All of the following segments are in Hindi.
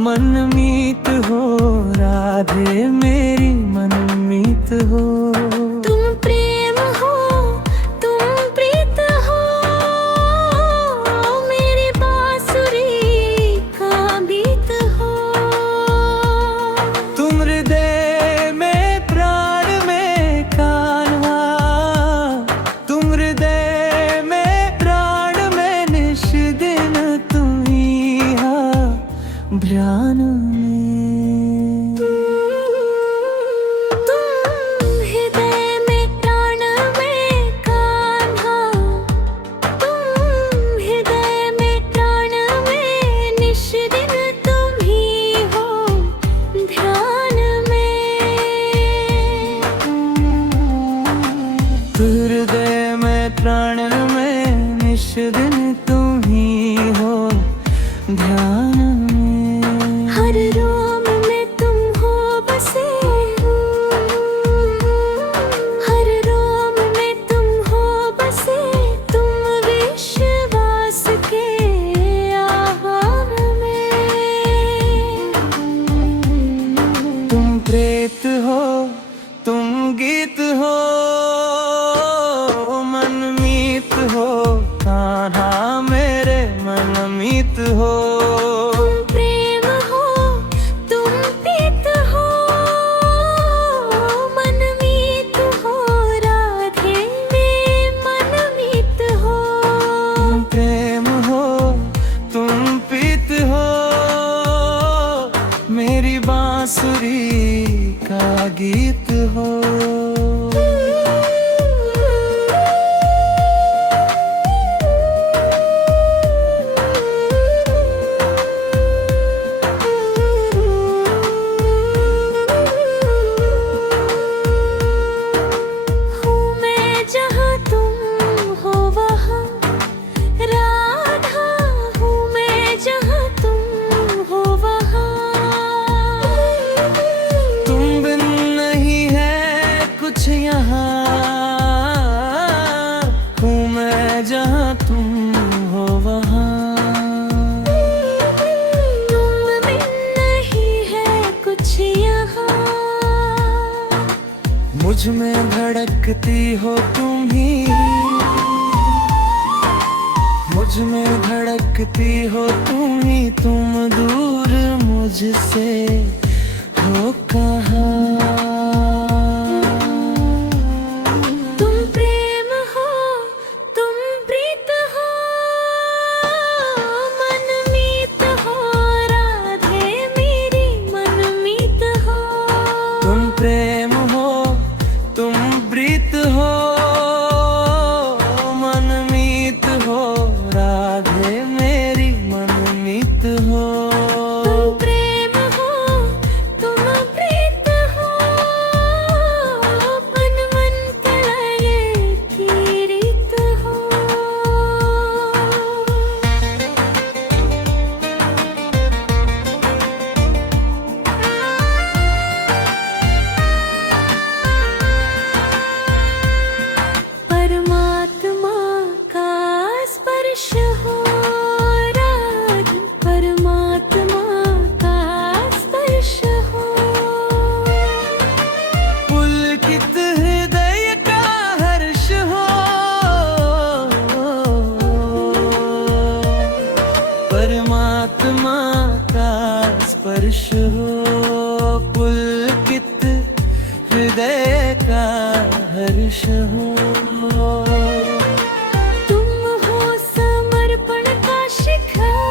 मनमीत हो राधे मेरी मनमीत हो। तुम प्रेम हो, तुम प्रीत हो, मेरी बांसुरी का गीत हो। तुम हृदय में प्राण में कान्हा, तुम हृदय में प्राण में निश दिन तुम ही हा ध्यान में। तुम हृदय में प्राण में कान्हा, तुम हृदय में प्राण में निश दिन तुम ही हो ध्यान में। हृदय में प्राण में निश दिन तुम ही हो ध्यान में। हर रोम में तुम हो बसे, हर रोम में तुम हो बसे, तुम विश्वास के आहार में। तुम प्रेत हो, तुम गीत हो, मनमीत हो कान्हा मेरे मनमीत हो। तुम प्रेम हो, तुम प्रीत हो, मनमीत हो राधे में मनमीत हो। तुम प्रेम हो, तुम प्रीत हो, मेरी बांसुरी का गीत हो। हूँ मैं जहाँ तुम हो वहाँ राधा, हूँ मैं जहाँ तुम हो वहाँ। तुम बिन नहीं है कुछ यहाँ, हूँ मैं जहाँ तुम हो वहाँ। तुम बिन नहीं है कुछ यहाँ, मुझ में धड़कती हो तुम ही, मुझ में धड़कती हो तुम ही, तुम दूर मुझसे हो कहाँ। तुम प्रेम हो, तुम प्रीत हो, मनमीत हो राधे मेरी मनमीत हो। तुम प्रेम हो, तुम प्रीत हो, मनमीत हो राधे मेरी मनमीत हो। तुम प्रेम हो, तुम प्रीत हो, मन मन तलये की रीत हो। परमात्मा का स्पर्श हो राधे, परमात्मा का स्पर्श हो। पुलकित हृदय का हर्ष हो, परमात्मा का स्पर्श हो। पुलकित हृदय का हर्ष हो। तुम हो समर्पण का शिखर,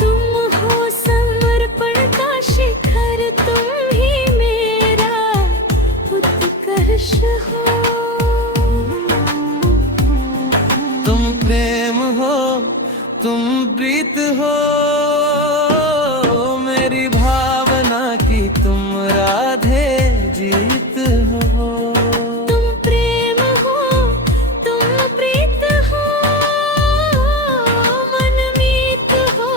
तुम हो समर्पण का शिखर, तुम ही मेरा उत्कर्ष हो। तुम प्रेम हो, तुम प्रीत हो, मेरी भावना की तुम राधे जीत हो। तुम प्रेम हो, तुम प्रीत हो, मनमीत हो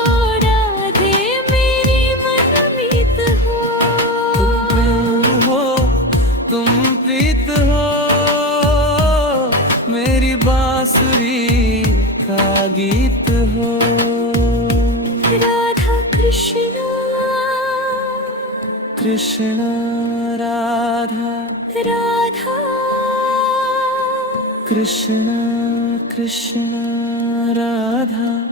राधे मेरी मनमीत हो। तुम प्रेम हो, तुम प्रीत हो, मेरी बांसुरी का गीत हो। कृष्ण कृष्ण राधा राधा कृष्ण कृष्ण राधा